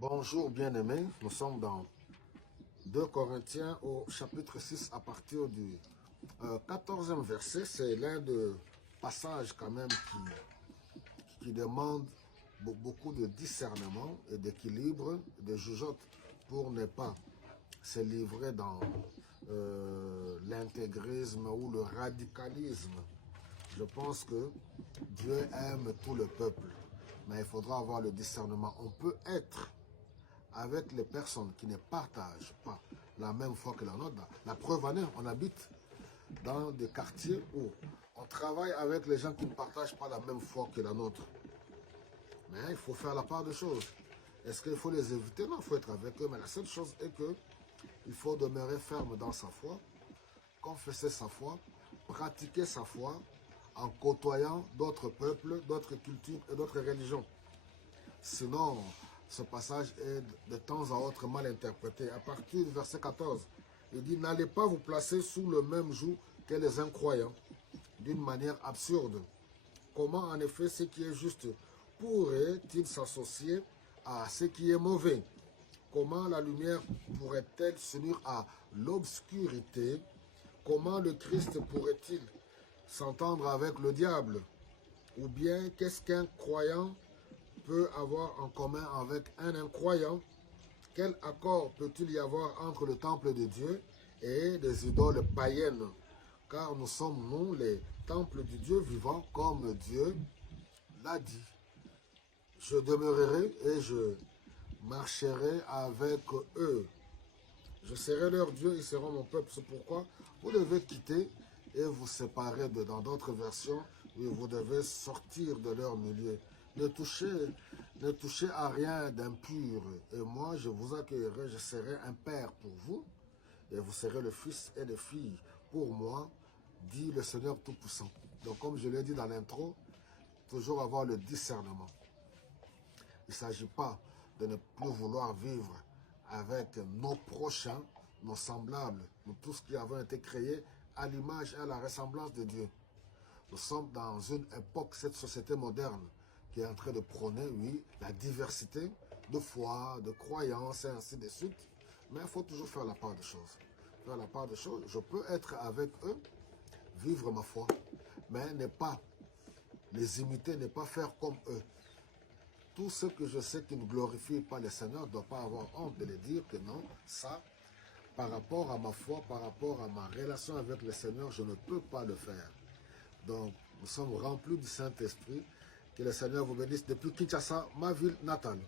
Bonjour bien-aimés, nous sommes dans 2 Corinthiens au chapitre 6 à partir du 14e verset. C'est l'un des passages quand même qui demande beaucoup de discernement et d'équilibre, de jugeote pour ne pas se livrer dans l'intégrisme ou le radicalisme. Je pense que Dieu aime tout le peuple, mais il faudra avoir le discernement. On peut être avec les personnes qui ne partagent pas la même foi que la nôtre. La preuve en est, on habite dans des quartiers où on travaille avec les gens qui ne partagent pas la même foi que la nôtre. Mais il faut faire la part des choses. Est-ce qu'il faut les éviter? Non, il faut être avec eux. Mais la seule chose est que il faut demeurer ferme dans sa foi, confesser sa foi, pratiquer sa foi en côtoyant d'autres peuples, d'autres cultures et d'autres religions. Sinon, ce passage est de temps à autre mal interprété. À partir du verset 14, il dit « N'allez pas vous placer sous le même joug que les incroyants, d'une manière absurde. Comment en effet ce qui est juste pourrait-il s'associer à ce qui est mauvais? Comment la lumière pourrait-elle s'unir à l'obscurité? Comment le Christ pourrait-il s'entendre avec le diable? Ou bien qu'est-ce qu'un croyant peut avoir en commun avec un incroyant? Quel accord peut-il y avoir entre le temple de Dieu et des idoles païennes? Car nous sommes, nous, les temples du Dieu vivant, comme Dieu l'a dit. Je demeurerai et je marcherai avec eux. Je serai leur Dieu, ils seront mon peuple. C'est pourquoi vous devez quitter et vous séparer dans d'autres versions. Oui, vous devez sortir de leur milieu. Ne touchez à rien d'impur. Et moi, je vous accueillerai, je serai un père pour vous. Et vous serez le fils et les filles pour moi, dit le Seigneur Tout-Puissant. Donc, comme je l'ai dit dans l'intro, toujours avoir le discernement. Il ne s'agit pas de ne plus vouloir vivre avec nos prochains, nos semblables, nous tous qui avons été créés à l'image et à la ressemblance de Dieu. Nous sommes dans une époque, cette société moderne, qui est en train de prôner, oui, la diversité de foi, de croyances et ainsi de suite. Mais il faut toujours faire la part des choses. Faire la part des choses, je peux être avec eux, vivre ma foi, mais ne pas les imiter, ne pas faire comme eux. Tout ce que je sais qui ne glorifie pas le Seigneur ne doit pas avoir honte de le dire que non, ça, par rapport à ma foi, par rapport à ma relation avec le Seigneur, je ne peux pas le faire. Donc, nous sommes remplis du Saint-Esprit. Que le Seigneur vous bénisse depuis Kinshasa, ma ville natale.